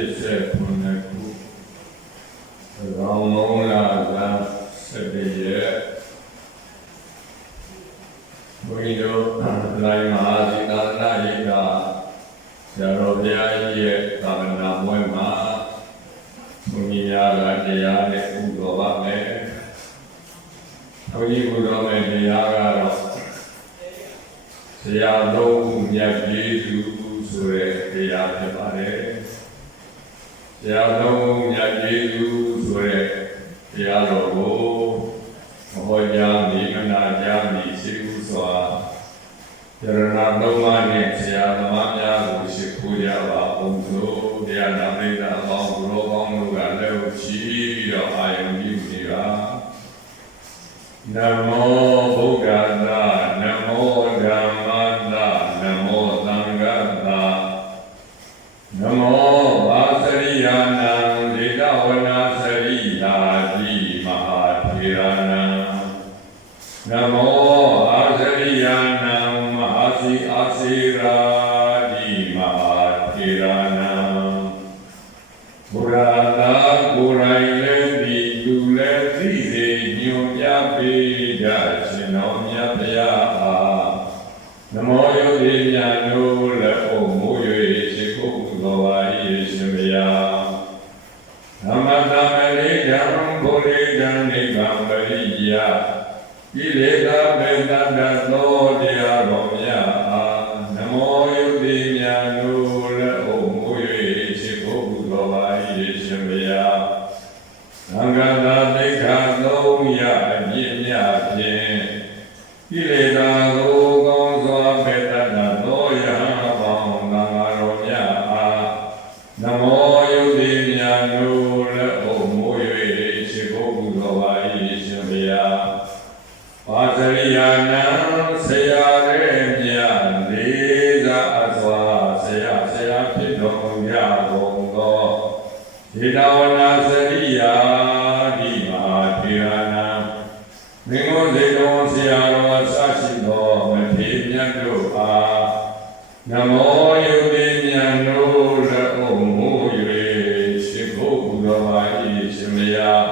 ခုနှစ်ခုရောင်းလုံးလာသာစတဲ့ရဲ့ဘုန်းကြီးတို့လိုင်းမဟာစီသာနာရိကဆရာတော်ဘုရားကြီးရဲ့သာသနာ့ဘွဲမှာဘုန်းကြီးများကတရားနဲ့ဥတော်ပါမယ်ဘုန်းကြီးဥတော်မယ်တရားကတော့ဆရာတော်ဘုရားကြီးသူဆိုတဲ့တရားဖြစ်ပါတယ် ဆရာတော်ဘုရားကြီးသူဆိုတဲ့တရားတော်ကိုမဟောကြားမိမနာကြားမိစိတ်ဥစွာယရဏသုံးပါးနဲ့ဆရာသမားများကိုရှိခိုးကြပါအောင်သို့တရားနာပိဋကအပေါင်းဘုရောကောင်းတို့ကလက်ကိုချီးပြီးတော့အာယုံပြုနေပါနမောဗုဒ္ဓသာနမောဓမ္မသာနမောသံဃသာနမောဘာသ ရိယာနံဒေတဝနာသရိယာတိမဟာထေရနံနမောအာဇရိယာနံမဟာစီအာစေရာဒီမဟာထေရနံဘုရားသာကိုယ်တိုင်လည်းဒီလူလည်းသိစေညွန်ပြပေးကြရှင်တော်မြတ်ဗျာအား ရိဒံဘုရိဒံနိဗ္ဗာန်ပရိယကိလေသာပေတတ္တသောတရားတော်မြတ်အားနမောယုတိမြတ်တို့လည်းအုံမူ၍ရှိဖို့ဘုသောပါ၏ရှင်ဗျာသံဃာတာသိက္ခာသုံးရအပြည့်မြတ်ဖြင့်ကိလေသာကိုကောင်းစွာပေတတ္တသောယဟန်ပေါင်းသံဃာတော်မြတ်အားနမောယုတိမြတ်တို့လ ပါဇရိယာနံဆရာရဲ့မြတ်လေးသာအစွာဆရာဆရာဖြစ်တော်မူကြကုန်သောဒေတာဝနာစရိယာဒီမဟာထေရနံမင်္ဂလာစေတော်ဆရာတော်ဆရှိသောမထေမြတ်တို့အားနမောယုတိမြတ်တို့လည်းအုံမိုး၍ရှိခိုးပူတော်ပါ၏ရှင်မယား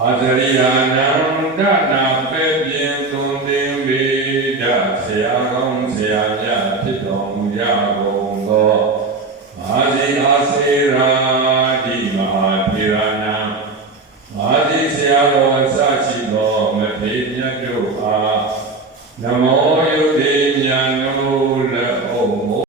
အာဇရိယာနန္ဒနာ ရာကောင်းဆရာပြဖြစ်တော်မူကြကုန်သောမဟာစီအားစေရာတိမဟာပြရဏံမဟာစီဆရာတော်အစရှိသောမထေရမြတ်တို့အားနမောယု